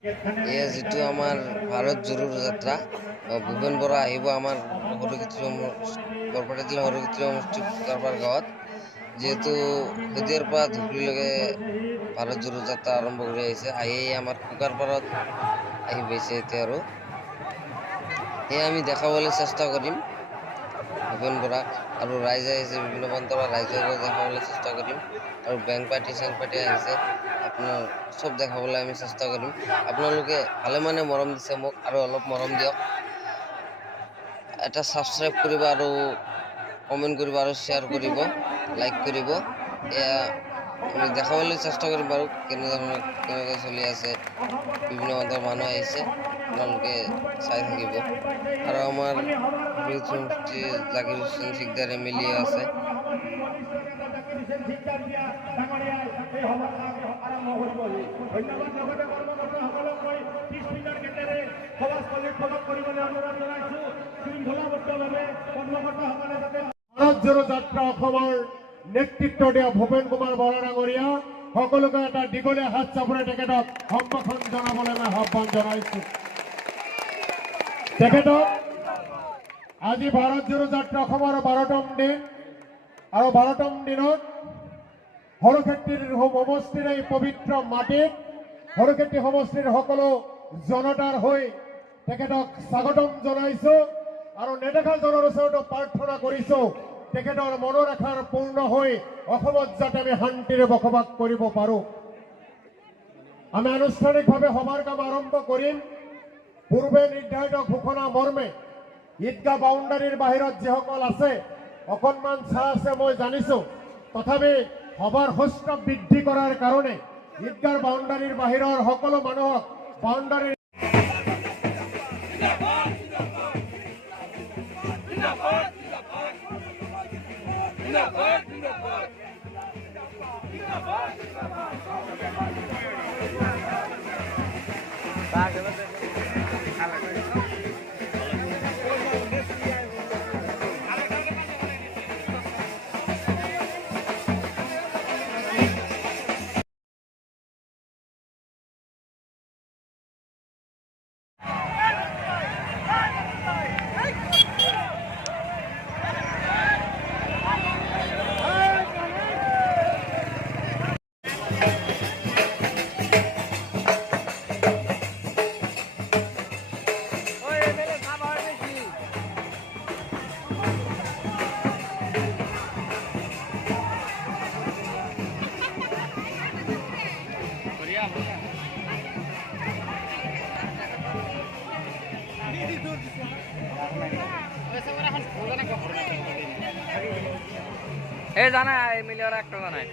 এয়া যিটো আমাৰ ভাৰত জোড়ৰ যাত্ৰা ভূপেন বৰা আহিব আমাৰ বৰপেটা জিলা সৰুক্ষেত্ৰী সমষ্টি ফুকাৰপাৰ গাঁৱত। যিহেতু শদিয়াৰ পৰা ধুবুৰীলৈকে ভাৰত জোড়ৰ যাত্ৰা আৰম্ভ কৰি আহিছে, আমাৰ ফুকাৰপাৰত আহি পাইছে এতিয়া। আৰু সেয়া আমি দেখাবলৈ চেষ্টা কৰিম ভূপেন বৰাক, আৰু ৰাইজ আহিছে, বিভিন্ন প্ৰান্তৰ পৰা ৰাইজকো দেখাবলৈ চেষ্টা কৰিম, আৰু বেংক পাৰ্টি চেংক পাৰ্টি আহিছে, আপোনাৰ চব দেখাবলৈ আমি চেষ্টা কৰিম। আপোনালোকে ভালেমানে মৰম দিছে মোক, আৰু অলপ মৰম দিয়ক। এটা ছাবস্ক্ৰাইব কৰিব, আৰু কমেণ্ট কৰিব, আৰু শ্বেয়াৰ কৰিব, লাইক কৰিব। এয়া আমি দেখাবলৈ চেষ্টা কৰিম বাৰু কেনেকৈ চলি আছে। বিভিন্ন প্ৰান্তৰ মানুহ আহিছে, আপোনালোকে চাই থাকিব। আৰু আমাৰ জাকিৰ হুছেইন চিকদাৰ MLA আছে। ভাৰত জোড়ো যাত্ৰা অসমৰ নেতৃত্ব দিয়া ভূপেন কুমাৰ বৰা ডাঙৰীয়া সকলোকে এটা দীঘলীয়া হাত চাপৰে তেখেতক সম্ভাষণ জনাবলৈ মই আহ্বান জনাইছো। তেখেতক আজি ভাৰত জোড়ো যাত্ৰা অসমৰ 12তম দিন, আৰু 12তম দিনত সৰুক্ষেত্ৰীৰ সমষ্টিৰ এই পবিত্ৰ মাটিত সৰুক্ষেত্ৰী সমষ্টিৰ সকলো জনতাৰ হৈ তেখেতক স্বাগতম জনাইছো, আৰু নেদেখাজনৰ ওচৰতো প্ৰাৰ্থনা কৰিছো তেখেতৰ মনৰ আশাৰ পূৰ্ণ হৈ অসমত যাতে আমি শান্তিৰে বসবাস কৰিব পাৰো। আমি আনুষ্ঠানিকভাৱে সভাৰ কাম আৰম্ভ কৰিম। পূৰ্বে নিৰ্ধাৰিত ঘোষণা মৰ্মে ঈদগাহ বাউণ্ডাৰীৰ বাহিৰত যিসকল আছে অকণমান চাহ আছে মই জানিছো, তথাপি সভাৰ সুস্থ বৃদ্ধি কৰাৰ কাৰণে ঈদগাহ বাউণ্ডাৰীৰ বাহিৰৰ সকলো মানুহক বাউণ্ডাৰীৰ জানা MLA ওৰা একটা জানায়